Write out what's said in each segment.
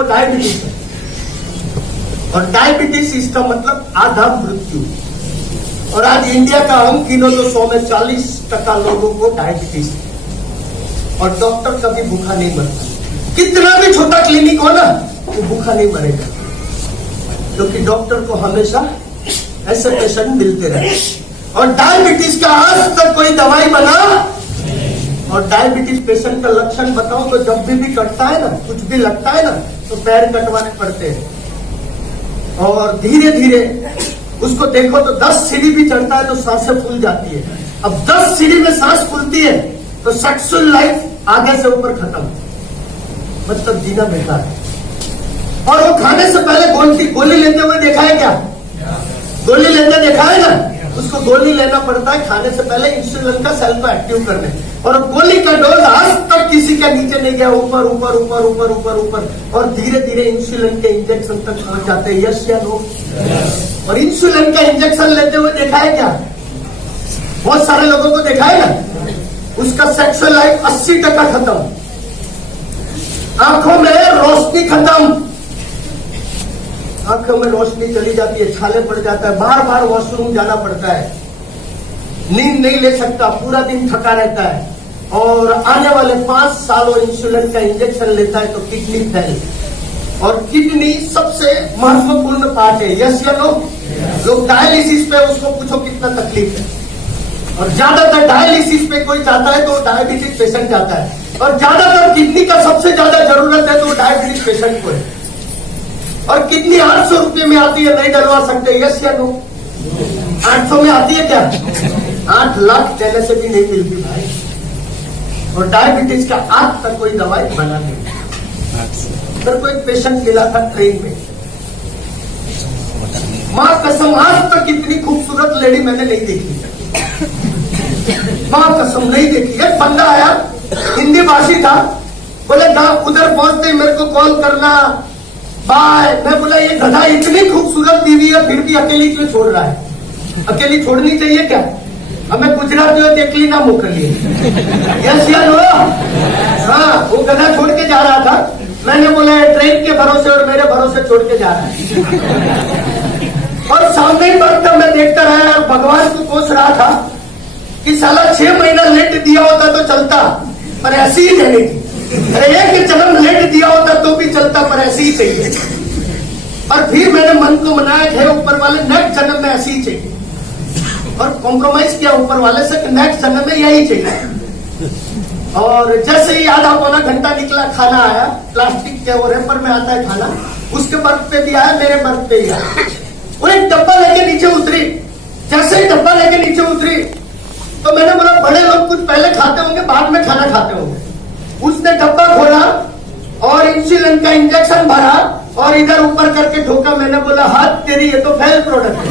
को डायबिटीज है, और डायबिटीज इसका मतलब आधा मृत्यु। और आज इंडिया का अंक गिनो तो 100 में 40% लोगों को डायबिटीज है, और डॉक्टर कभी भूखा नहीं मरता। कितना भी छोटा क्लिनिक हो ना, वो भूखा नहीं मरेगा, क्योंकि डॉक्टर को हमेशा ऐसे पेशेंट मिलते रहे। और डायबिटीज का आज तक कोई दवाई बना, और डायबिटीज पेशेंट का लक्षण बताऊं तो जब भी कटता है ना, कुछ भी लगता है ना, तो पैर कटवाने पड़ते हैं। और धीरे धीरे उसको देखो तो 10 सीढ़ी भी चढ़ता है तो सांसें फूल जाती है। अब 10 सीढ़ी में सांस फूलती है तो सेक्सुअल लाइफ आगे से ऊपर खत्म, मतलब जीना बेकार है। और वो खाने से पहले गोली लेते हुए देखा है क्या? गोली लेते देखा है ना? उसको गोली लेना पड़ता है खाने से पहले इंसुलिन का सेल को एक्टिव करने, और गोली का डोज आज तक किसी के नीचे नहीं गया, ऊपर ऊपर ऊपर ऊपर ऊपर ऊपर, और धीरे धीरे इंसुलिन के इंजेक्शन तक पहुंच जाते हैं। यस या नो? और इंसुलिन का इंजेक्शन लेते हुए देखा है क्या? बहुत सारे लोगों को देखा है ना, उसका सेक्सुअल लाइफ 80% खत्म, आंखों में रोशनी खत्म, आंखों में रोशनी चली जाती है, छाले पड़ जाता है, बार बार वॉशरूम जाना पड़ता है, नींद नहीं ले सकता, पूरा दिन थका रहता है। और आने वाले 5 साल वो इंसुलिन का इंजेक्शन लेता है तो किडनी फेल, और किडनी सबसे महत्वपूर्ण पार्ट है। यस या नो? लोग डायलिसिस पे, उसको पूछो कितना तकलीफ है, और ज्यादातर डायलिसिस पे कोई जाता है तो डायबिटीज पेशेंट जाता है, और ज्यादातर किडनी का सबसे ज्यादा जरूरत है तो डायबिटीज पेशेंट को है। और किडनी 800 रुपये में आती है, नहीं डलवा सकते। यस या नो? 800 में आती है क्या? 8 लाख देने से भी नहीं मिलती भाई। और डायबिटीज का आज तक कोई दवाई बना नहीं। फिर कोई पेशेंट मिला था ट्रेन में, मां कसम आज तक इतनी खूबसूरत लेडी मैंने नहीं देखी, मां कसम नहीं देखी। एक बंदा आया, हिंदी भाषी था, बोले उधर पहुंचते ही मेरे को कॉल करना, बाय। मैं बोला ये गधा इतनी खूबसूरत बीवी है फिर भी अकेली क्यों छोड़ रहा है? अकेली छोड़नी चाहिए क्या? हमें गुजराती हो अकेली ना मोकलिए। यस या नो? हाँ, वो गधा छोड़ के जा रहा था, मैंने बोला ट्रेन के भरोसे और मेरे भरोसे छोड़ के जा रहा है। और सामने ही बढ़ता मैं देखता रहा, और भगवान को कोस रहा था कि साला 6 महीना लेट दिया होता तो चलता, पर ऐसी ही देनी थी। अरे 1 जन्म लेट दिया होता तो भी चलता, पर ऐसी ही चाहिए। और फिर मैंने मन को मनाया है ऊपर वाले, नेक्स्ट जन्म में ऐसी ही चाहिए, और कॉम्प्रोमाइज किया ऊपर वाले से कि नेक्स्ट जन्म में यही चाहिए। और जैसे ही आधा पौना घंटा निकला, खाना आया, प्लास्टिक के वो रेपर में आता है खाना, उसके बर्थ पे भी आया, मेरे बर्थ पे ही आया। वो एक डब्बा लेके नीचे उतरी, जैसे ही डब्बा लेके नीचे उतरी तो मैंने बोला बड़े लोग कुछ पहले खाते होंगे बाद में खाना खाते होंगे। उसने डब्बा खोला और इंसुलिन का इंजेक्शन भरा और इधर ऊपर करके ठोका। मैंने बोला हाथ तेरी, ये तो फेल प्रोडक्ट है।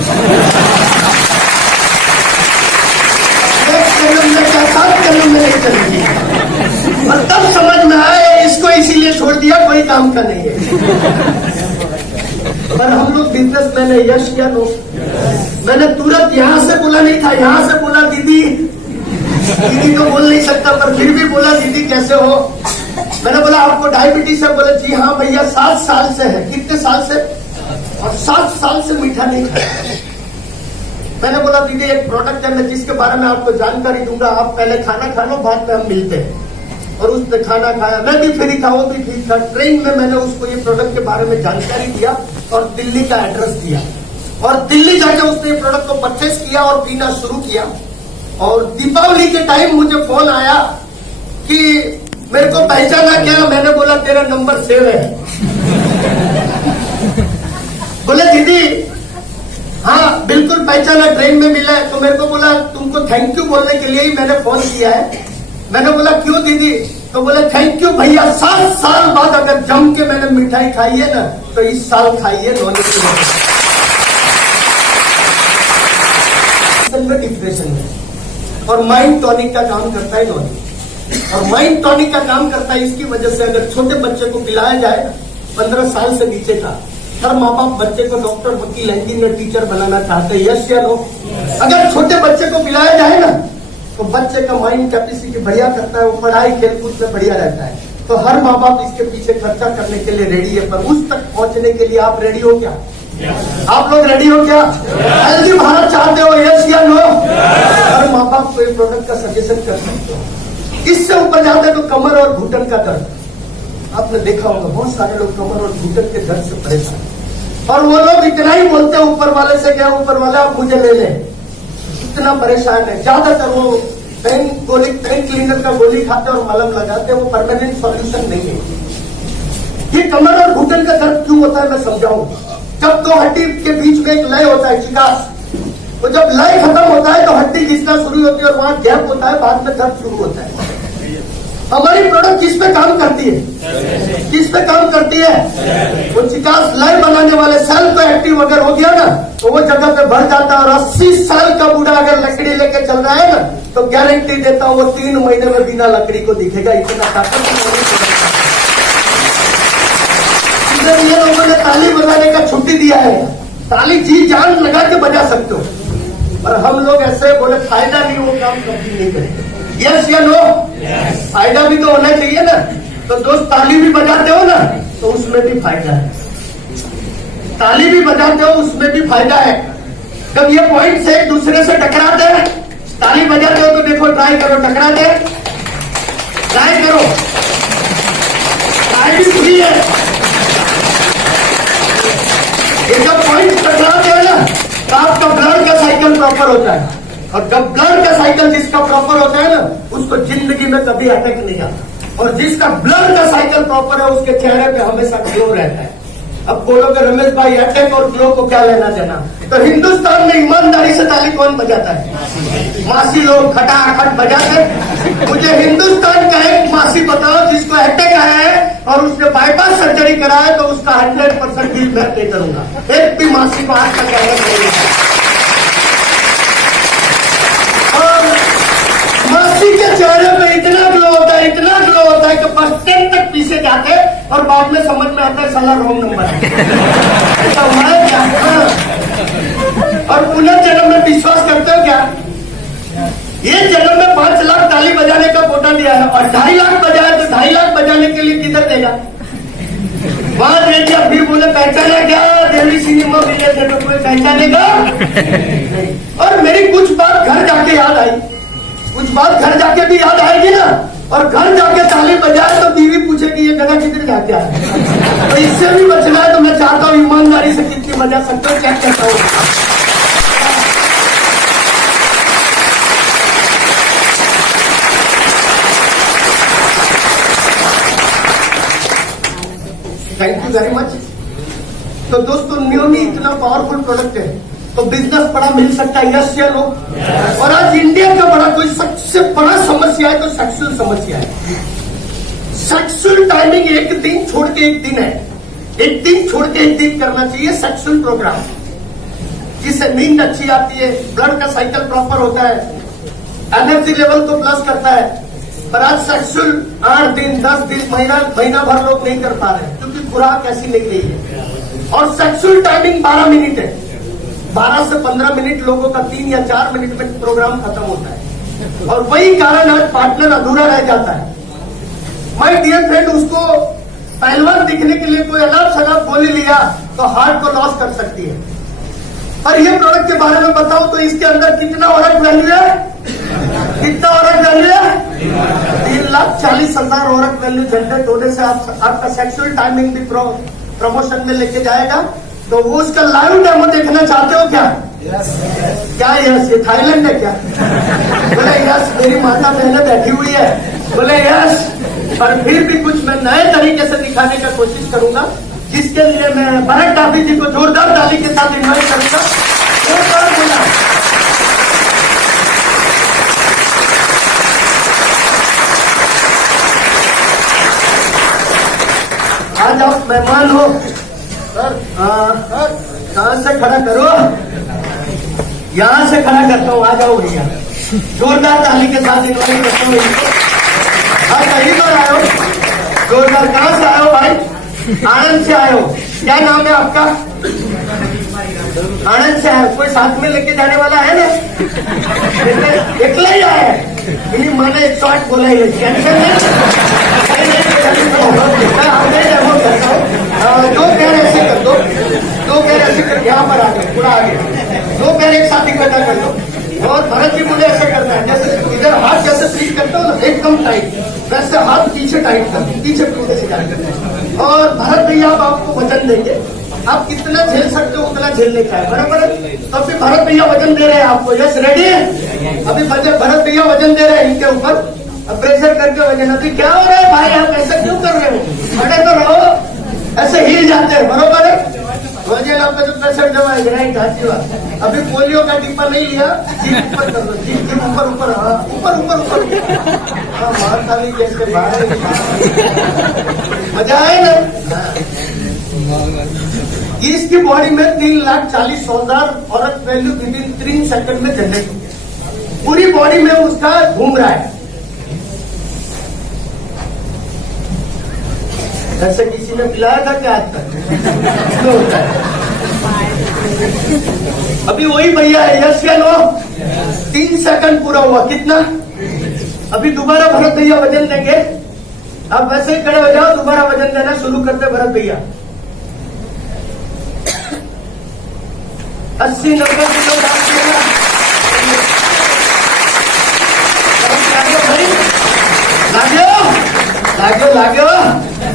1 जन्म में क्या 7 जन्म में नहीं चलेगी। और तब समझ में आया इसको इसीलिए छोड़ दिया, कोई काम का नहीं है। पर हम लोग बिजनेसमैन है। यश या नो? मैंने तुरंत यहां से बोला नहीं था, यहां से बोला दीदी। दीदी तो बोल नहीं सकता, पर फिर भी बोला दीदी कैसे हो? मैंने बोला आपको डायबिटीज है? बोले जी हाँ भैया 7 साल से है। कितने साल से? और 7 साल से मीठा नहीं खाया। मैंने बोला दीदी एक प्रोडक्ट है, मैं जिसके बारे में आपको जानकारी दूंगा, आप पहले खाना खा लो, बाद में हम मिलते हैं। और उसने खाना खाया, मैं भी फ्री था, वो भी फ्री था। ट्रेन में मैंने उसको ये प्रोडक्ट के बारे में जानकारी दिया और दिल्ली का एड्रेस दिया, और दिल्ली जाके उसने प्रोडक्ट को परचेस किया और पीना शुरू किया। और दीपावली के टाइम मुझे फोन आया कि मेरे को पहचाना क्या? मैंने बोला तेरा नंबर सेव है। बोले दीदी हाँ बिल्कुल पहचाना, ट्रेन में मिला है। तो मेरे को बोला तुमको थैंक यू बोलने के लिए ही मैंने फोन किया है। मैंने बोला क्यों दीदी? तो बोले थैंक यू भैया, 7 साल बाद अगर जम के मैंने मिठाई खाई है ना तो इस साल खाइए नॉलेज में। डिप्रेशन में और माइंड टॉनिक का काम करता है नॉलेज, और माइंड टॉनिक का काम करता है इसकी वजह से अगर छोटे बच्चे को पिलाया जाए 15 साल से नीचे का, हर माँ बाप बच्चे को डॉक्टर, वकील, इंजीनियर, टीचर बनाना चाहते हैं। यस या नो? अगर छोटे बच्चे को पिलाया जाए ना तो बच्चे का माइंड कैपेसिटी बढ़िया करता है, वो पढ़ाई खेलकूद में बढ़िया रहता है। तो हर माँ बाप इसके पीछे खर्चा करने के लिए रेडी है, पर उस तक पहुंचने के लिए आप रेडी हो क्या? आप लोग रेडी हो क्या? हेल्दी भारत चाहते हो? यस या नो? हर माँ बाप को एक प्रोडक्ट का सजेशन कर सकते हो। इससे ऊपर जाते तो कमर और घुटन का दर्द, आपने देखा होगा बहुत सारे लोग कमर और घुटन के दर्द से परेशान, और वो लोग इतना ही बोलते हैं ऊपर वाले से, क्या ऊपर वाला आप मुझे ले लें, इतना परेशान है। ज्यादातर वो पेन क्लीनर का गोली खाते और मलम लगाते, वो परमानेंट सॉल्यूशन नहीं है। ये कमर और घुटन का दर्द क्यों होता है मैं समझाऊं। जब दो हड्डी के बीच में एक लय होता है, चिकास, तो जब लय खत्म होता है तो हड्डी घिसना शुरू होती है और वहां गैप होता है, बाद में दर्द शुरू होता है। हमारी प्रोडक्ट किस पे काम करती है? किस पे काम करती है? वो चिकास लय बनाने वाले सेल को एक्टिव अगर हो गया ना तो वो जगह पे बढ़ जाता है, और 80 साल का बूढ़ा अगर लकड़ी लेके चल रहा है ना तो गारंटी देता हूं वो 3 महीने में बिना लकड़ी को दिखेगा, इतना ताकत। ये लोगों ने ताली बजाने का छुट्टी दिया है, ताली जी जान लगा के बजा सकते हो, पर हम लोग ऐसे बोले फायदा नहीं, वो काम कभी नहीं करेंगे। यस या नो? फायदा भी तो होना चाहिए ना। तो दोस्त ताली भी बजाते हो ना तो उसमें भी फायदा है, ताली भी बजाते हो उसमें भी फायदा है। जब ये पॉइंट से एक दूसरे से टकराते हैं, ताली बजाते हो तो देखो, ट्राई करो, टकराते, ट्राई करो, ट्राई भी फ्री है। ये जब पॉइंट टकराते हैं ना तो आपका ब्लड का साइकिल प्रॉपर होता है, और जब ब्लड का साइकिल जिसका प्रॉपर होता है ना उसको जिंदगी में कभी अटैक नहीं आता, और जिसका ब्लड का साइकिल प्रॉपर है उसके चेहरे पे हमेशा ग्लो रहता है। अब बोलोगे रमेश भाई अटैक और ग्लो को क्या लेना देना? तो हिंदुस्तान में ईमानदारी से ताली कौन बजाता है? मासी लोग खटाखट बजाते। मुझे हिंदुस्तान का एक मासी बताओ जिसको अटैक आया है और उसने बाईपास सर्जरी करा है, तो उसका 100% बिल मैं पे करूंगा। एक भी मासी को आज तक नहीं। मासी के चेहरे पे इतना ग्लो होता है, इतना ग्लो होता है कि बस 10 तक पीछे जाते और बाद में समझ में आता है साला रॉन्ग नंबर है। ऐसा हुआ है क्या? और पुनर्जन्म में विश्वास करते हो क्या? ये जन्म में 5 लाख ताली बजाने का कोटा दिया है, और 2.5 लाख बजाए तो 2.5 लाख बजाने के लिए किधर देगा? वहां दे दिया, फिर बोले पहचाना क्या? दिल्ली सिनेमा में तो कोई पहचानेगा? और मेरी कुछ बात घर जाके याद आई, कुछ बात घर जाके भी याद आएगी ना, और घर जाके ताली बजाए तो बीवी पूछेगी ये जगह किधर जाके आए। तो इससे भी बचना है तो मैं चाहता हूँ ईमानदारी से कितनी बजा सकते हो, क्या कहता हूँ। Thank you very much. तो दोस्तों न्योमी इतना पावरफुल प्रोडक्ट है तो बिजनेस बड़ा मिल सकता है, यस या नो? और आज इंडिया का बड़ा कोई सबसे बड़ा समस्या है तो सेक्सुअल समस्या है। सेक्सुअल टाइमिंग एक दिन छोड़ के एक दिन है, एक दिन छोड़ के एक दिन करना चाहिए सेक्सुअल प्रोग्राम, जिससे नींद अच्छी आती है, ब्लड का साइकिल प्रॉपर होता है, एनर्जी लेवल को प्लस करता है। पर आज सेक्सुअल 8 दिन 10 दिन महीना भर लोग नहीं कर पा रहे क्योंकि खुराक ऐसी नहीं गई है। और सेक्सुअल टाइमिंग 12 मिनट है, 12 से 15 मिनट लोगों का 3 या 4 मिनट में प्रोग्राम खत्म होता है, और वही कारण आज पार्टनर अधूरा रह जाता है। माय डियर फ्रेंड, उसको पहलवान दिखने के लिए कोई अलाप शलाप गोली लिया तो हार्ट को लॉस कर सकती है। पर ये प्रोडक्ट के बारे में बताऊं तो इसके अंदर कितना औरत वैल्यू है? कितना औरत वैल्यू है? 3,40,000 औरत वैल्यू जनरेट होने से आपका सेक्सुअल टाइमिंग भी प्रमोशन में लेके जाएगा। तो वो उसका लाइव डेमो देखना चाहते हो क्या? क्या यस? ये थाईलैंड है क्या? बोले यस, मेरी माता बहने बैठी हुई है। बोले यस, पर फिर भी कुछ मैं नए तरीके से दिखाने का कोशिश करूंगा, जिसके लिए मैं भरत डाबी जी को जोरदार ताली के साथ इन्वाइट करूंगा। जोरदार बोला। आज आप मेहमान हो सर, कहां से खड़ा करो? यहां से खड़ा करता हूँ, आ जाओ भैया। जोरदार ताली के साथ इन्वाइट करता हूँ इनको। हाँ, पहली बार आए हो? जोरदार। कहां से आए हो भाई? आनंद से आए हो? क्या नाम है आपका? आनंद से है, कोई साथ में लेके जाने वाला है ना? एकला ही आया है, इन्हीं माने 108 बोला है, टेंशन नहीं। दो पैर ऐसे कर दो, दो पैर ऐसे कर, यहाँ पर आ गए, पूरा आ गया, दो पैर एक साथ इकट्ठा कर दो। और भरत जी मुझे ऐसे करना है, जैसे इधर हाथ जैसे फ्रीज करते हो ना एकदम टाइट, वैसे हाथ पीछे टाइट कर, पीछे पूरे से टाइट। और भरत भैया अब आपको वजन देंगे, आप कितना झेल सकते हो उतना झेलने का है, बराबर है? तो अभी भरत भैया वजन दे रहे हैं आपको, यस रेडी है? अभी भरत भैया वजन दे रहे हैं इनके ऊपर, अब प्रेशर करके वजन। अभी क्या हो रहा है भाई, आप ऐसा क्यों कर रहे हो? खड़े तो रहो, ऐसे हिल जाते हैं, बरोबर है? वजन आप जो प्रेशर जमा है, राइट, अच्छी बात। अभी पोलियो का टीपा नहीं लिया, जीप ऊपर कर लो, जीप के ऊपर ऊपर, हाँ ऊपर ऊपर ऊपर, हाँ मार खाली जैसे बाहर, मजा आए ना? इसकी बॉडी में 3,40,000 औरत वैल्यू विद इन 3 सेकंड में जनरेट हो गया, पूरी बॉडी में उसका घूम रहा है। ऐसे किसी ने पिलाया था क्या आज तक? होता है। अभी वही भैया है, यस या नो? 3 सेकंड पूरा हुआ, कितना? अभी दोबारा भरत भैया वजन देंगे, आप वैसे ही खड़े हो जाओ, दोबारा वजन देना शुरू करते भरत भैया। 80-90 किलो लाग्यो लाग्यो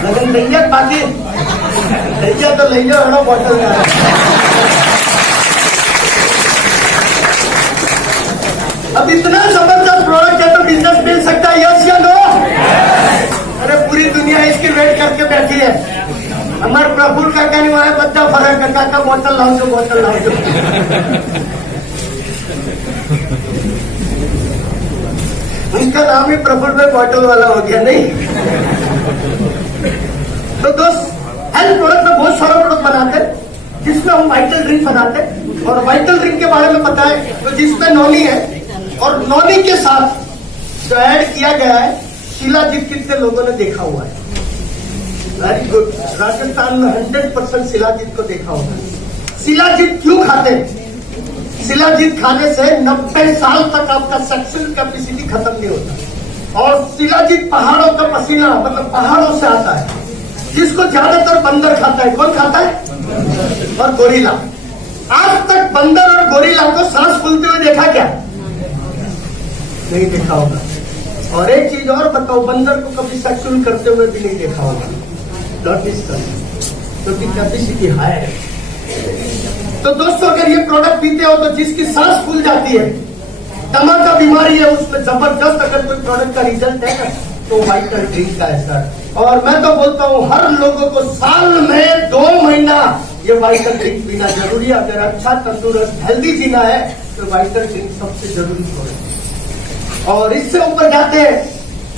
वजन लइया, बाकी लइया तो लइया हड़ो बॉटल में। अब इतना जबरदस्त प्रोडक्ट है तो बिजनेस मिल सकता है, यस या नो? अरे पूरी दुनिया इसकी वेट करके बैठी है। हमारे प्रफुल्ल काका नहीं वहां बच्चा फर्क है, काका बोतल लाओ जो, बोतल लाओ जो। उनका नाम ही प्रफुल्ल में बॉटल वाला हो गया, नहीं? तो दोस्त, हेल्थ प्रोडक्ट में बहुत सारा प्रोडक्ट बनाते हैं, जिसमें हम वाइटल ड्रिंक बनाते हैं, और वाइटल ड्रिंक के बारे में पता है तो जिसमें नॉनी है, और नॉनी के साथ जो ऐड किया गया है शिलाजीत, कितने लोगों ने देखा हुआ है? वेरी गुड, राजस्थान में 100% शिलाजीत को देखा होगा। शिलाजीत क्यों खाते हैं? शिलाजीत खाने से 90 साल तक आपका सेक्सुअल कैपेसिटी खत्म नहीं होता। और शिलाजीत पहाड़ों का पसीना, मतलब पहाड़ों से आता है, जिसको ज्यादातर बंदर खाता है। कौन खाता है? और गोरिल्ला। आज तक बंदर और गोरिल्ला को सांस फूलते हुए देखा क्या? नहीं देखा होगा। और एक चीज और बताओ, बंदर को कभी सेक्सुअल करते हुए भी नहीं देखा होगा, नोटिस कर, क्योंकि कैपेसिटी हाई है। तो दोस्तों, अगर ये प्रोडक्ट पीते हो तो जिसकी सांस फूल जाती है, दमा का बीमारी है, उसमें जबरदस्त अगर कोई प्रोडक्ट का रिजल्ट है ना, तो वाइटल ड्रिंक का है सर। और मैं तो बोलता हूँ हर लोगों को साल में 2 महीना ये वाइटल ड्रिंक पीना जरूरी है। अगर अच्छा तंदुरुस्त हेल्दी जीना है तो वाइटल ड्रिंक सबसे जरूरी प्रोडक्ट। और इससे ऊपर जाते हैं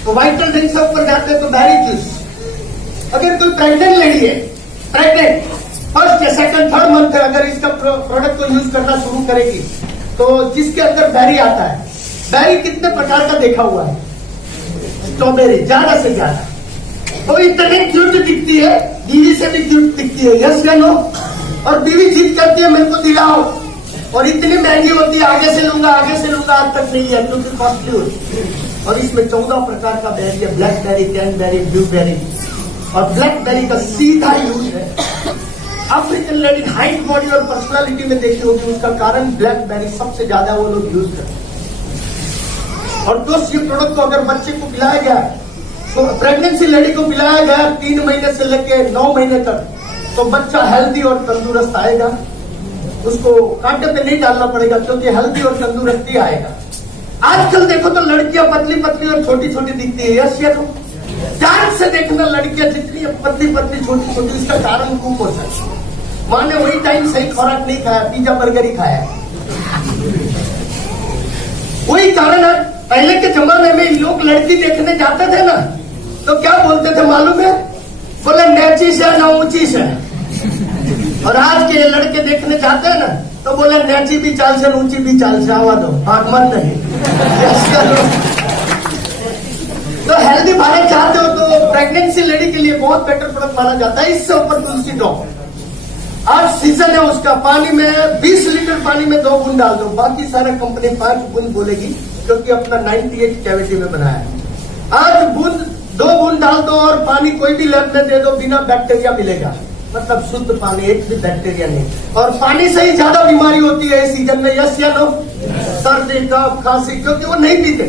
तो वाइटल ड्रिंक से ऊपर जाते हैं तो बैरी जूस। अगर कोई प्रेग्नेंट लेडी है, प्रेग्नेंट फर्स्ट या सेकंड थर्ड मंथ है, अगर इसका प्रोडक्ट को यूज करना शुरू करेगी तो जिसके अंदर बैरी आता है, बैरी कितने प्रकार का देखा हुआ है? स्ट्रॉबेरी ज्यादा से ज्यादा, तो इतनी क्यूट दिखती है, बीवी से भी क्यूट दिखती है, यस या नो? और बीवी जिद करती है मेरे को दिलाओ, और इतनी महंगी होती है, आगे से लूंगा आगे से लूंगा, आज तक नहीं है क्योंकि कॉस्टली होती है। और इसमें 14 प्रकार का बेरी है, ब्लैकबेरी, कैनबेरी, ब्लूबेरी। और ब्लैकबेरी का सीधा यूज है अफ्रीकन लेडी हाइट, बॉडी और पर्सनालिटी में देखी होगी, उसका कारण ब्लैकबेरी सबसे ज्यादा वो लोग यूज करते हैं। और दोस्त, ये प्रोडक्ट को अगर बच्चे को पिलाया गया, तो प्रेगनेंसी लेडी को पिलाया गया 3 महीने से लेकर 9 महीने तक, तो बच्चा हेल्दी और तंदुरुस्त आएगा। उसको कांटे पे नहीं डालना पड़ेगा क्योंकि हेल्दी और तंदुरुस्ती आएगा। आजकल देखो तो लड़कियां पतली पतली और छोटी छोटी दिखती है, यस या नो? ध्यान से देखना, लड़कियां जितनी पतली पतली छोटी छोटी, इसका कारण कुपोषण है। माँ ने वही टाइम सही खुराक नहीं खाया, पिज्जा बर्गर ही खाया। वही कारण है। पहले के जमाने में लोग लड़की देखने जाते थे ना, तो क्या बोलते थे मालूम है? बोले नैची से ना ऊंची से। और आज के लड़के देखने जाते हैं ना, तो बोले नैची भी चाल से ऊंची भी चाल से, आवा दो, भाग मत नहीं। तो हेल्दी भारत चाहते हो तो प्रेगनेंसी लेडी के लिए बहुत बेटर प्रोडक्ट माना जाता है। इससे ऊपर तुलसी ड्रॉप, आज सीजन है उसका, पानी में 20 लीटर पानी में 2 बूंद डाल दो, बाकी सारा कंपनी 5 बूंद बोलेगी क्योंकि अपना 98 कैविटी में बनाया है। आज 2 बूंद डाल दो और पानी कोई भी लैब में दे दो, बिना बैक्टीरिया मिलेगा, मतलब शुद्ध पानी, एक भी बैक्टीरिया नहीं। और पानी से ही ज्यादा बीमारी होती है इस सीजन में, यस या नो? सर्दी, कफ, खांसी, क्योंकि वो नहीं पीते।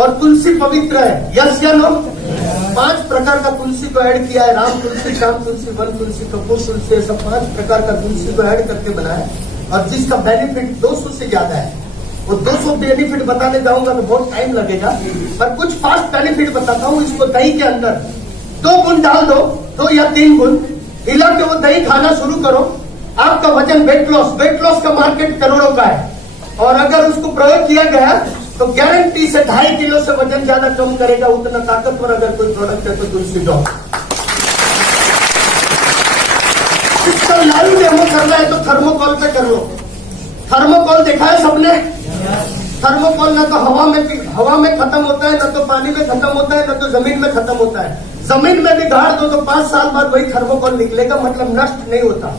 और तुलसी पवित्र है, यस या नो? 5 प्रकार का तुलसी को ऐड किया है, राम तुलसी, श्याम तुलसी, वन तुलसी, कपूर तुलसी, सब 5 प्रकार का तुलसी को ऐड करके बनाया। और जिसका बेनिफिट 200 से ज्यादा है, वो 200 बेनिफिट बताने जाऊंगा तो बहुत टाइम लगेगा, पर कुछ फास्ट बेनिफिट बताता हूँ। इसको दही के अंदर 2 बूंद डाल दो, 2 या 3 बूंद हिला के वो दही खाना शुरू करो, आपका वजन वेट लॉस का मार्केट करोड़ों का है। और अगर उसको प्रयोग किया गया तो गारंटी से 2.5 किलो से वजन ज्यादा कम करेगा, उतना ताकतवर अगर कोई प्रोडक्ट है तो तुलसी ड्रॉप। इसका लाइव डेमो करना है तो थर्मोकॉल पे कर लो। थर्मोकॉल देखा है सबने? थर्मोकॉल ना तो हवा में खत्म होता है, ना तो पानी में खत्म होता है, ना तो जमीन में खत्म होता है। जमीन में भी गाड़ दो तो 5 साल बाद वही थर्मोकॉल निकलेगा, मतलब नष्ट नहीं होता।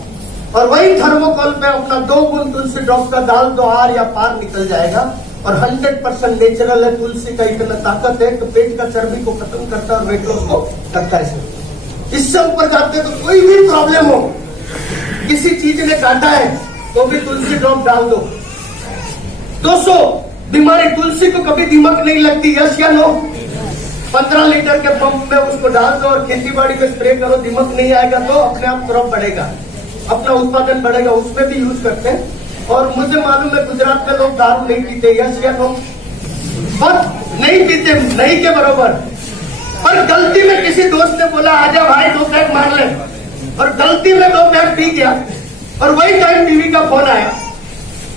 और वही थर्मोकॉल पे अपना 2 बूंद तुलसी ड्रॉप का डाल दो, आर या पार निकल जाएगा। और 100% नेचुरल है, तुलसी का इतना ताकत है कि पेट का चर्बी को खत्म करता है और वेट लॉस को करता है। इससे ऊपर जाते तो कोई भी प्रॉब्लम हो, किसी चीज ने काटा है तो भी तुलसी ड्रॉप डाल दो। 200 बीमारी, तुलसी को कभी दीमक नहीं लगती, यस या नो? 15 लीटर के पंप में उसको डाल दो और खेती बाड़ी में स्प्रे करो, दीमक नहीं आएगा तो अपने आप क्रॉप बढ़ेगा, अपना उत्पादन बढ़ेगा। उसमें भी यूज करते हैं। और मुझे मालूम है गुजरात में लोग दारू नहीं पीते, यस या नो? बस नहीं पीते, नहीं के बराबर। पर गलती में किसी दोस्त ने बोला आजा भाई 2 पैक मार ले, और गलती में 2 पैक पी गया। और वही टाइम बीवी का फोन आया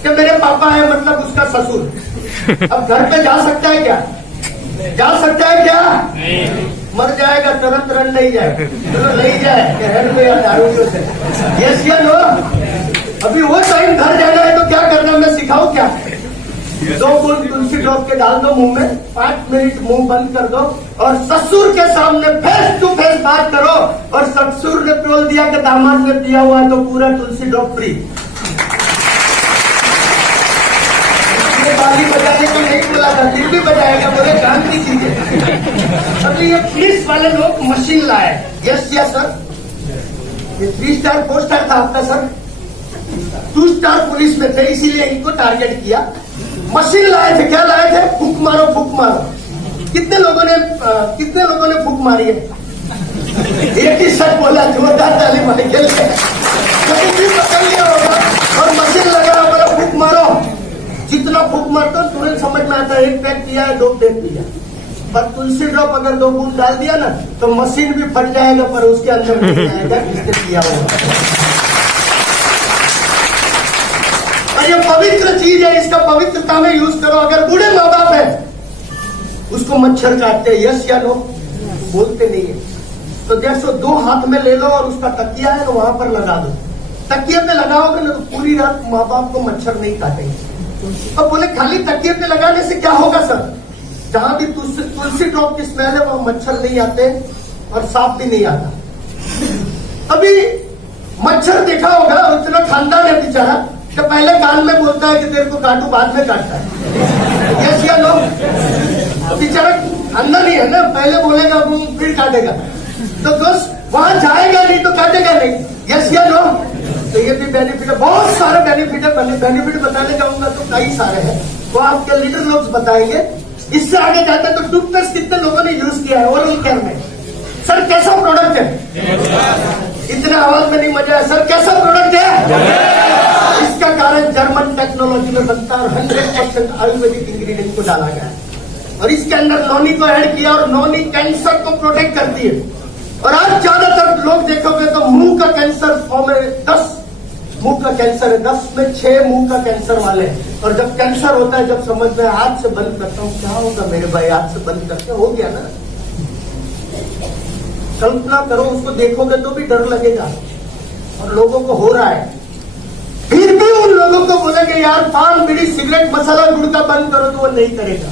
कि मेरे पापा है, मतलब उसका ससुर। अब घर पे जा सकता है क्या? जा सकता है क्या? मर जाएगा, तुरंत रन नहीं जाए, चलो नहीं जाए हेड में या दारू से, यस या नो? अभी वो टाइम घर जाना है तो क्या करना, मैं सिखाऊं क्या? 2 बूंद तुलसी ड्रॉप के डाल दो मुंह में, 5 मिनट मुंह बंद कर दो और ससुर के सामने फेस टू फेस बात करो। और ससुर ने बोल दिया कि दामाद ने दिया हुआ है तो पूरा तुलसी ड्रॉप फ्री। बाली बजाने को नहीं बोला था, फिर भी बजाएगा, बोले काम की चीज है। अभी ये पुलिस वाले लोग मशीन लाए, यस या सर? ये 3 स्टार 4 स्टार था आपका सर, 2 स्टार पुलिस में थे, इसीलिए इनको टारगेट किया। मशीन लाए थे, क्या लाए थे? फूक मारो, फूक मारो। कितने लोगों ने फूक मारी है? एक ही शब्द बोला, जोरदार ताली मारी के लिए, कभी पकड़ लिया होगा। और मशीन लगा बोला फूक मारो, जितना फूक मारता तुरंत समझ में आता है 1 पैक किया है, 2 पैक किया। पर तुलसी ड्रॉप अगर 2 बूंद डाल दिया ना तो मशीन भी फट जाएगा, पर उसके अंदर नहीं आएगा किसने किया होगा। और ये पवित्र चीज है, इसका पवित्रता में यूज करो। अगर बूढ़े माँ बाप है, उसको मच्छर काटते हैं, यस या नो? बोलते नहीं है तो जैसे 2 हाथ में ले लो और उसका तकिया है ना वहां पर लगा दो। तकिए पे लगाओगे ना तो पूरी रात माँ बाप को मच्छर नहीं काटेंगे। अब बोले खाली तकिए पे लगाने से क्या होगा सर? जहां भी तुलसी ड्रॉप की स्मेल है वहां मच्छर नहीं आते और सांप भी नहीं आता। अभी मच्छर देखा होगा, इतना खानदान है बेचारा कि पहले कान में बोलता है कि तेरे को काटू, बाद में काटता है, यस या नो? बेचारा अंदर ही है ना, पहले बोलेगा फिर काटेगा। तो दोस्त वहां जाएगा नहीं तो काटेगा नहीं, यस या नो? तो ये भी बेनिफिट है, बहुत सारे बेनिफिट है। बेनिफिट बताने जाऊंगा तो कई सारे हैं, वो आपके लीडर लोग बताएंगे। इससे आगे जाते तो टूथपेस्ट कितने लोगों ने यूज किया है ओरल केयर में? सर कैसा प्रोडक्ट है? इतना आवाज में नहीं मजा है सर, कैसा प्रोडक्ट है? इसका कारण जर्मन टेक्नोलॉजी में बनता है और 100% आयुर्वेदिक इंग्रेडिएंट को डाला गया है। और इसके अंदर नौनी को ऐड किया और नौनी कैंसर को प्रोटेक्ट करती है। और आज ज्यादातर लोग देखोगे तो मुंह का कैंसर फॉर्म है, 10 मुंह का कैंसर है, 10 में 6 मुंह का कैंसर वाले हैं। और जब कैंसर होता है, जब समझ में हाथ से बंद करता हूँ, क्या होगा मेरे भाई, हाथ से बंद करके हो गया ना। कल्पना करो, उसको देखोगे तो भी डर लगेगा और लोगों को हो रहा है। फिर भी उन लोगों को बोलेंगे यार पान बीड़ी सिगरेट मसाला गुटखा बंद करो, तो वो नहीं करेगा,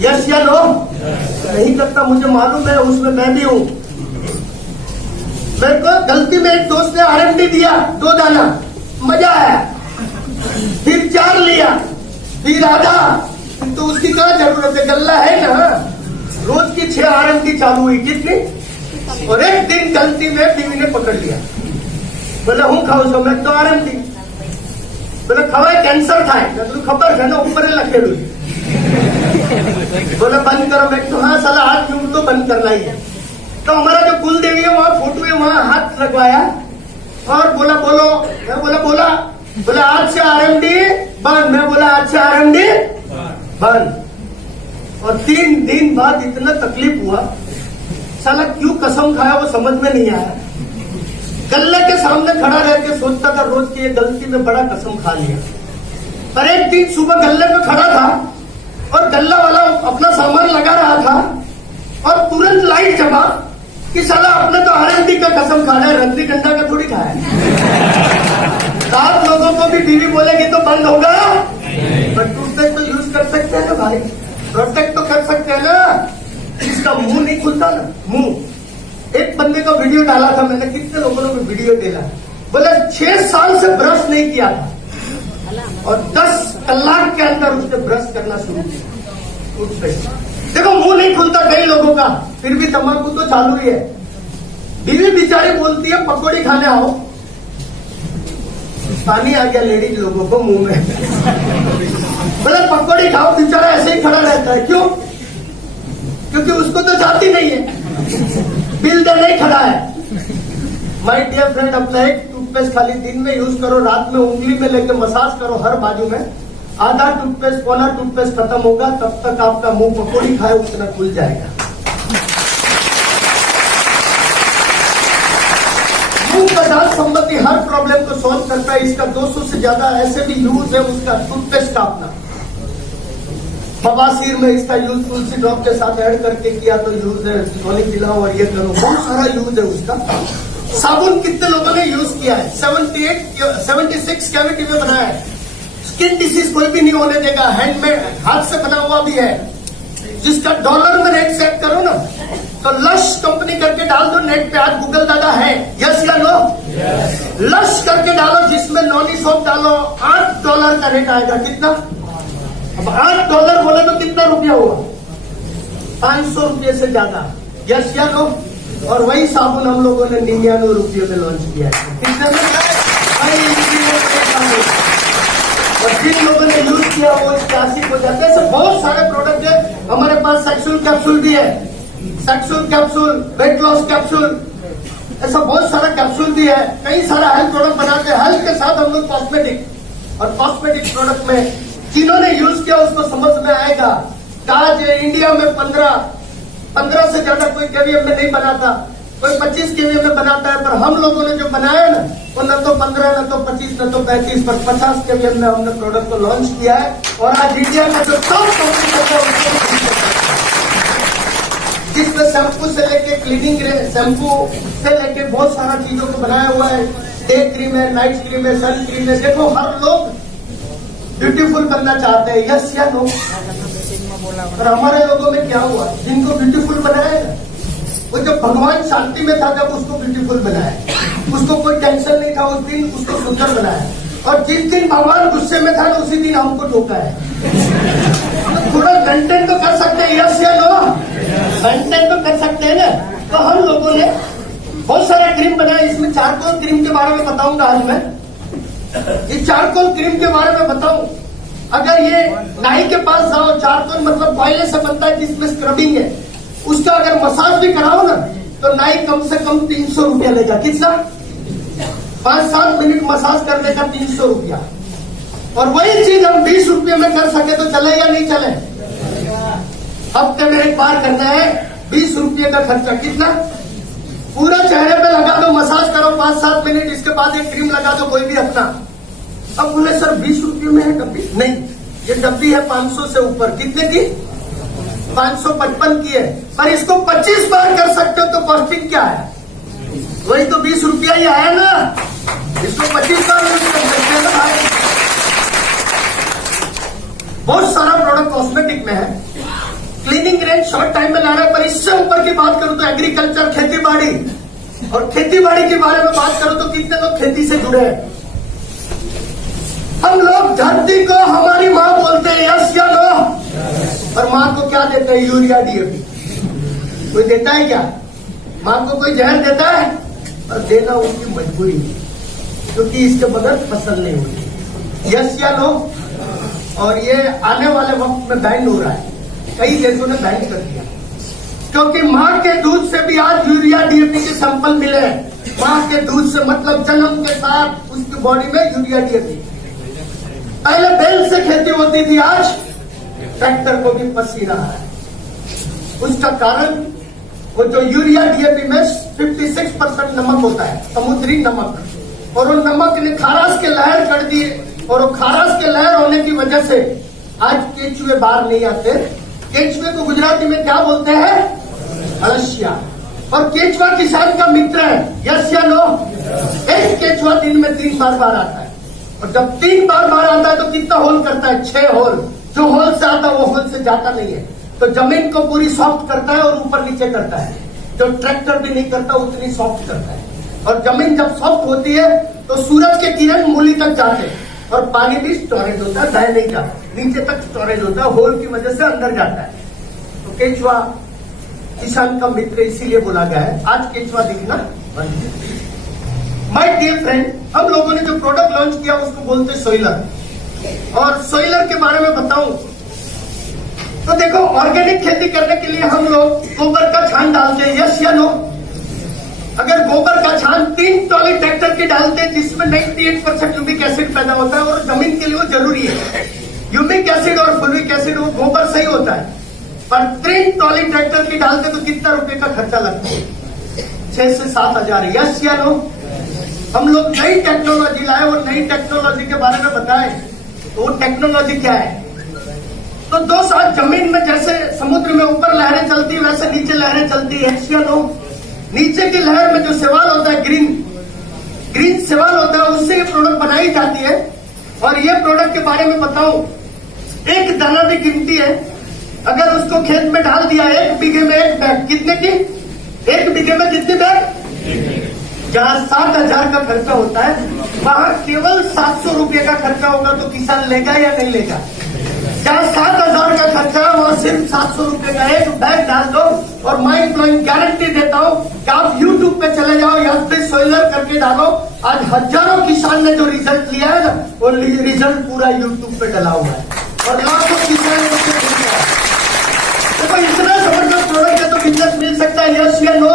यस या नो? नहीं करता, मुझे मालूम है, उसमें मैं भी हूं। मेरे को गलती में एक दोस्त ने RMD दिया 2 दाना, मजा आया, फिर 4 लिया, फिर आधा, तो उसकी क्या जरूरत है, गल्ला है ना। रोज की 6 RMD चालू हुई, कितनी, और एक दिन गलती में बीवी ने पकड़ लिया, बोले हूँ खाऊ छो, मैं तो RMD, बोले खवाए कैंसर था, तो खबर है ना, ऊपर लखेलू, बोले बंद करो, मैं तो हाँ साला हाथ क्यों, तो बंद करना ही है। तो हमारा जो कुल देवी है वहां फोटो है, वहां हाथ लगवाया और बोला बोलो, मैं बोला आज से RMD बंद, मैं बोला आज से RMD बंद। और 3 दिन बाद इतना तकलीफ हुआ, साला क्यों कसम खाया वो समझ में नहीं आया। गल्ले के सामने खड़ा रह के सोचता था रोज की ये गलती में बड़ा कसम खा लिया। पर एक दिन सुबह गल्ले पे खड़ा था और गल्ला वाला अपना सामान लगा रहा था और तुरंत लाइट जमा कि साला अपने तो RMD का कसम खा रहा है, रजनीगंधा का थोड़ी खाया है। 7 लोगों को भी बीवी बोलेगी तो बंद होगा, पर टूथपेस्ट तो यूज कर सकते हैं ना भाई, प्रोटेक्ट तो कर सकते हैं ना, इसका मुंह नहीं खुलता ना, मुंह। एक बंदे का वीडियो डाला था मैंने, कितने लोगों ने वीडियो डाला, बोले 6 साल से ब्रश नहीं किया था और 10 कलाक के अंदर उसने ब्रश करना शुरू किया टूथपेस्ट। देखो मुंह नहीं खुलता कई लोगों का, फिर भी तंबाकू तो चालू ही है। बीवी बेचारी बोलती है पकौड़ी खाने आओ, पानी आ गया लेडीज लोगों को मुंह में। बोले पकौड़ी खाओ, बेचारा ऐसे ही खड़ा रहता है, क्यों? क्योंकि उसको तो जाती नहीं है, बिल देने ही खड़ा है। माय डियर फ्रेंड, अपना एक टूथपेस्ट खाली दिन में यूज करो, रात में उंगली में लेकर मसाज करो हर बाजू में, आधा टूथपेस्ट पौना टूथपेस्ट खत्म होगा, तब तक आपका मुंह पकौड़ी खाए उतना खुल जाएगा। मुंह का दांत संबंधी हर प्रॉब्लम को सॉल्व करता है। इसका 200 से ज्यादा ऐसे भी यूज है उसका टूथपेस्ट का अपना। बवासीर में इसका यूज तुलसी ड्रॉप के साथ ऐड करके किया तो यूज है, टॉनिक पिलाओ और ये करो, बहुत सारा यूज है उसका। साबुन कितने लोगों ने यूज किया है, 76 कैविटी में बनाया है, स्किन डिसीज कोई भी नहीं होने देगा, हैंडमेड हाथ से बना हुआ भी है, जिसका डॉलर में रेट सेट करो ना तो लश कंपनी करके डाल दो नेट पे, आज गूगल दादा है, यस या नो? लश करके डालो, जिसमें नॉनी सोप डालो, $8 का रेट आएगा। कितना? अब $8 बोले तो कितना रुपया हुआ? 500 रुपये से ज्यादा, यस या नो? और वही साबुन हम लोगों ने 99 रुपये में लॉन्च किया है। कितने में? और जिन लोगों ने यूज किया वो 81 हो जाते हैं। ऐसे बहुत सारे प्रोडक्ट है हमारे पास। सेक्सुअल कैप्सूल भी है, sexual capsule, weight loss capsule, ऐसा बहुत सारा कैप्सूल भी है। कई सारा हेल्थ प्रोडक्ट बनाते हैं, हेल्थ के साथ हम लोग कॉस्मेटिक, और कॉस्मेटिक प्रोडक्ट में जिन्होंने यूज किया उसको समझ में आएगा। आज इंडिया में 15 से ज्यादा कोई केवीएम में नहीं बनाता, कोई 25 केवीएम में बनाता है, पर हम लोगों ने जो बनाया ना वो न तो 15, न तो 25, न तो 35, पर 50 केवीएम में हमने प्रोडक्ट को लॉन्च किया है। और आज इंडिया में जो टॉप कंपनी है जिसमें शैम्पू से लेके क्लीनिंग शैम्पू से लेके बहुत सारा चीजों को बनाया हुआ है। डे क्रीम है, नाइट क्रीम है, सन क्रीम है। देखो हर लोग ब्यूटीफुल बनना चाहते हैं, यस या नो? पर हमारे लोगों में क्या हुआ, जिनको ब्यूटीफुल बनाया ना, वो जब भगवान शांति में था तब उसको ब्यूटीफुल बनाया, उसको कोई टेंशन नहीं था, उस दिन उसको सुंदर बनाया। और जिस दिन भगवान गुस्से में था ना उसी दिन हमको ठोका है। तो थोड़ा मेंटेन तो कर सकते हैं, यस या नो? मेंटेन तो कर सकते हैं ना। तो हम लोगों ने बहुत सारा क्रीम बनाया। इसमें चारकोल क्रीम के बारे में बताऊंगा आज मैं। ये चारकोल क्रीम के बारे में बताऊं, अगर ये नाई के पास जाओ, चारकोल मतलब कोयले से बनता है जिसमें स्क्रबिंग है, उसका अगर मसाज भी कराओ ना तो नाई कम से कम 300 रुपया लेगा। कितना? 5-7 मिनट मसाज करने का 300 रुपया। और वही चीज हम 20 रुपये में कर सके तो चले या नहीं चले? हफ्ते में एक बार करना है, 20 रुपये का खर्चा। कितना? पूरा चेहरे पे लगा दो, मसाज करो 5-7 मिनट, इसके बाद एक क्रीम लगा दो कोई भी अपना। अब बोले सर 20 रुपये में है डब्बी? नहीं, ये डब्बी है 500 से ऊपर। कितने की? 555 की है। पर इसको 25 बार कर सकते हो तो कॉस्टिंग क्या है? वही तो 20 रुपया ही आया ना। इसको 25 बार यूज कर सकते हैं ना भाई। बहुत सारा प्रोडक्ट कॉस्मेटिक में है। क्लीनिंग रेंज शॉर्ट टाइम में ला रहा है, पर इससे ऊपर की बात करूं तो एग्रीकल्चर, खेती बाड़ी, और खेती बाड़ी के बारे में बात करो तो कितने लोग खेती से जुड़े हैं। हम लोग धरती को हमारी माँ बोलते हैं, यस या नो। और माँ को क्या देते हैं? Urea, DAP. कोई देता है क्या? माँ को कोई जहर देता है? और देना उनकी मजबूरी है, क्योंकि इसके बगैर फसल नहीं होती। यस या नो। और ये आने वाले वक्त में बैन हो रहा है, कई देशों ने बैन कर दिया, क्योंकि माँ के दूध से भी आज यूरिया, डीएपी के सैंपल मिले हैं। माँ के दूध से मतलब जन्म के साथ उसकी बॉडी में यूरिया, डीएपी। पहले बैल से खेती होती थी, आज ट्रैक्टर को भी पसीना आ रहा है। उसका कारण वो जो यूरिया, डीएपी में 56% नमक होता है, समुद्री नमक, और वो नमक ने खाराश के लहर कर दिए, और वो खाराश के लहर होने की वजह से आज केचुए बाहर नहीं आते। केचुए को गुजराती में क्या बोलते हैं? अळसिया। और केचुआ किसान का मित्र है, यस या नो। एक केचुआ दिन में 3 बार बाहर आता है, और जब 3 बार बाहर आता है तो कितना होल करता है? 6 होल। जो होल से आता है वो होल से जाता नहीं है, तो जमीन को पूरी सॉफ्ट करता है और ऊपर नीचे करता है। जो ट्रैक्टर भी नहीं करता उतनी सॉफ्ट करता है। और जमीन जब सॉफ्ट होती है तो सूरज के किरण मूली तक जाते हैं, और पानी भी स्टोरेज होता है, बह नहीं जाता, नीचे तक स्टोरेज होता है, होल की वजह से अंदर जाता है। तो केचुआ किसान का मित्र इसीलिए बोला गया है। आज केचुआ दिखना बंद है। माय डियर फ्रेंड, हम लोगों ने जो प्रोडक्ट लॉन्च किया उसको बोलते हैं सोइलर। और सोइलर के बारे में बताऊं तो देखो, ऑर्गेनिक खेती करने के लिए हम लोग गोबर का छान डालते हैं, यस या नो। अगर गोबर का छान 3 ट्रॉली ट्रैक्टर की डालते हैं, जिसमें 98% यूमिक एसिड पैदा होता है, और जमीन के लिए वो जरूरी है। यूमिक एसिड और फुलिक एसिड वो गोबर से ही होता है, पर 3 ट्रॉली ट्रैक्टर की डालते तो कितना रुपए का खर्चा लगता है? 6 से 7 हजार, यस या नो। हम लोग नई टेक्नोलॉजी लाए, और नई टेक्नोलॉजी के बारे में बताएं तो वो टेक्नोलॉजी क्या है? तो 2 साल जमीन में जैसे समुद्र में ऊपर लहरें चलती है, वैसे नीचे लहरें चलती है, यस या नो। नीचे की लहर में जो सवाल होता है, ग्रीन सवाल होता है, उससे ये प्रोडक्ट बनाई जाती है। और ये प्रोडक्ट के बारे में बताऊं, एक दाना भी कीमती है। अगर उसको खेत में डाल दिया, 1 बीघे में 1 बैग, कितने की? 1 बीघे में कितने बैग? जहां 7,000 का खर्चा होता है, वहां केवल 700 रुपये का खर्चा होगा, तो किसान लेगा या नहीं लेगा? जहां 7,000 का खर्चा है, वहां सिर्फ 700 रुपये का 1 बैग डाल दो। और मैं इम्प्लॉइंग गारंटी देता हूं कि आप यूट्यूब पे चले जाओ, यहाँ पे सोइलर करके डालो। आज हजारों किसान ने जो रिजल्ट लिया है ना, वो रिजल्ट पूरा यूट्यूब पे डला हुआ है, और लाखों किसान उससे जुड़ गया है। देखो, इतना जबरदस्त प्रोडक्ट है तो बिजनेस मिल सकता है, यस या नो।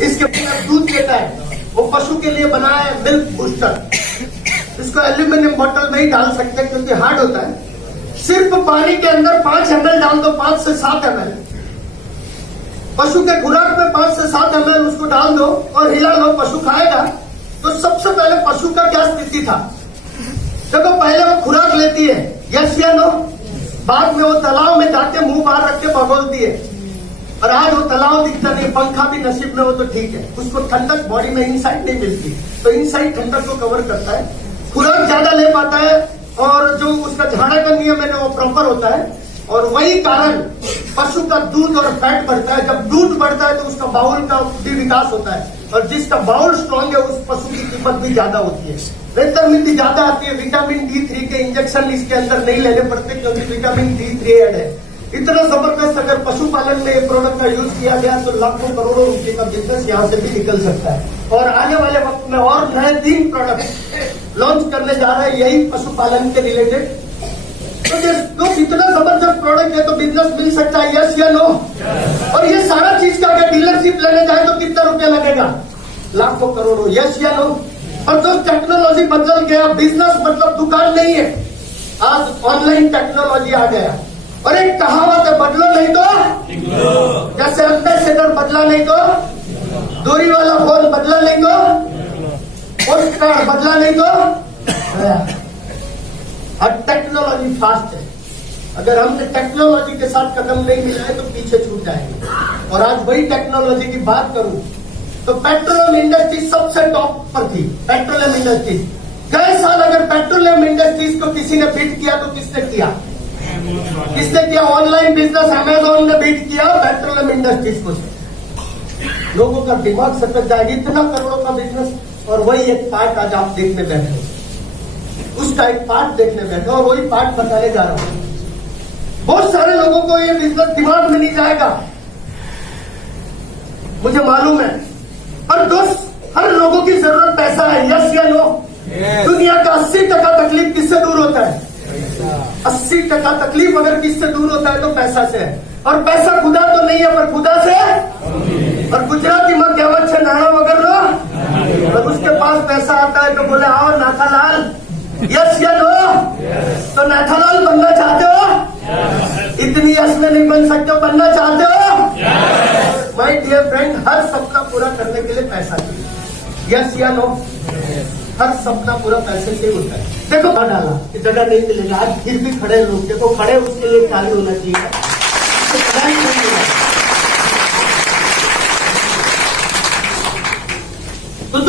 इसके अंदर दूध देता है, वो पशु के लिए बना है मिल्क बूस्टर। इसको एल्यूमिनियम बोतल में ही डाल सकते हैं, क्योंकि हार्ड होता है। सिर्फ पानी के अंदर 5 ml डाल दो, 5 से 7 ml। पशु के खुराक में 5 से 7 ml उसको डाल दो और हिला लो, पशु खाएगा। तो सबसे पहले पशु का क्या स्थिति था? देखो, पहले वो खुराक लेती है, यस या नो। बाद में वो तालाब में जाके मुंह बाहर रख के भगोलती है, और आज वो तालाब दिखता नहीं, पंखा भी नसीब में हो तो ठीक है। उसको ठंडक बॉडी में इनसाइड नहीं मिलती, तो इनसाइड ठंडक को कवर करता है। खुराक ज्यादा ले पाता है, और जो उसका झाड़ा का नियम है ना, वो प्रॉपर होता है। और वही कारण पशु का दूध और फैट बढ़ता है। जब दूध बढ़ता है तो उसका बाउल का भी विकास होता है, और जिसका बाउल स्ट्रांग है उस पशु की कीमत भी ज्यादा होती है, विटामिन भी ज्यादा आती है। विटामिन D3 के इंजेक्शन इसके अंदर नहीं लेने पड़ते, क्योंकि विटामिन D3 ऐड है। इतना जबरदस्त अगर पशुपालन में ये प्रोडक्ट का यूज किया गया तो लाखों करोड़ों रुपए का बिजनेस यहाँ से भी निकल सकता है। और आने वाले वक्त में और नए 3 प्रोडक्ट लॉन्च करने जा रहे हैं, यही पशुपालन के रिलेटेड। तो इतना जबरदस्त प्रोडक्ट है तो बिजनेस मिल सकता है, यस या नो। और ये सारा चीज का अगर डीलरशिप लेने जाए तो कितना रुपया लगेगा? लाखों करोड़ों, यस या नो। और जो टेक्नोलॉजी बदल गया, बिजनेस मतलब दुकान नहीं है, आज ऑनलाइन टेक्नोलॉजी आ गया। और एक कहावत है, बदलो नहीं तो, जैसे एम्बेसडर बदला नहीं तो, दूरी वाला फोन बदला नहीं तो, पोस्ट कार्ड बदला नहीं तो। और टेक्नोलॉजी फास्ट है, अगर हमने टेक्नोलॉजी के साथ कदम नहीं मिलाए तो पीछे छूट जाएंगे। और आज वही टेक्नोलॉजी की बात करूं तो पेट्रोलियम इंडस्ट्री सबसे टॉप पर थी। पेट्रोलियम इंडस्ट्री गए साल अगर पेट्रोलियम इंडस्ट्रीज को किसी ने बीट किया तो किसने किया? किसने किया? ऑनलाइन बिजनेस अमेजॉन ने बीट किया पेट्रोलियम इंडस्ट्रीज को। लोगों का दिमाग सटक जाएगा, इतना करोड़ों का बिजनेस, और वही एक पार्ट आज आप देखने बैठे हो, उसका एक पार्ट देखने बैठे हो, और वही पार्ट बताने जा रहा हूं। बहुत सारे लोगों को ये बिजनेस दिमाग में नहीं जाएगा, मुझे मालूम है। पर दोस्त, हर लोगों की जरूरत पैसा है, यस या नो? दुनिया का 80% तकलीफ किससे दूर होता है? 80% तकलीफ अगर किससे दूर होता है तो पैसा से है। और पैसा खुदा तो नहीं है, पर खुदा से है। और गुजराती में कहावत है, नाना वगर लो, और उसके पास पैसा आता है तो बोले आओ नाथालाल, यस या नो? तो नाथालाल बनना चाहते हो? इतनी यस में नहीं बन सकते हो, बनना चाहते हो? माय डियर फ्रेंड, हर सपना पूरा करने के लिए पैसा चाहिए, यस या नो? हर सपना पूरा पैसे से होता है। देखो डाला कि जगह नहीं मिलेगा, आज फिर भी खड़े लोग देखो, खड़े उसके लिए चालू होना चाहिए। तो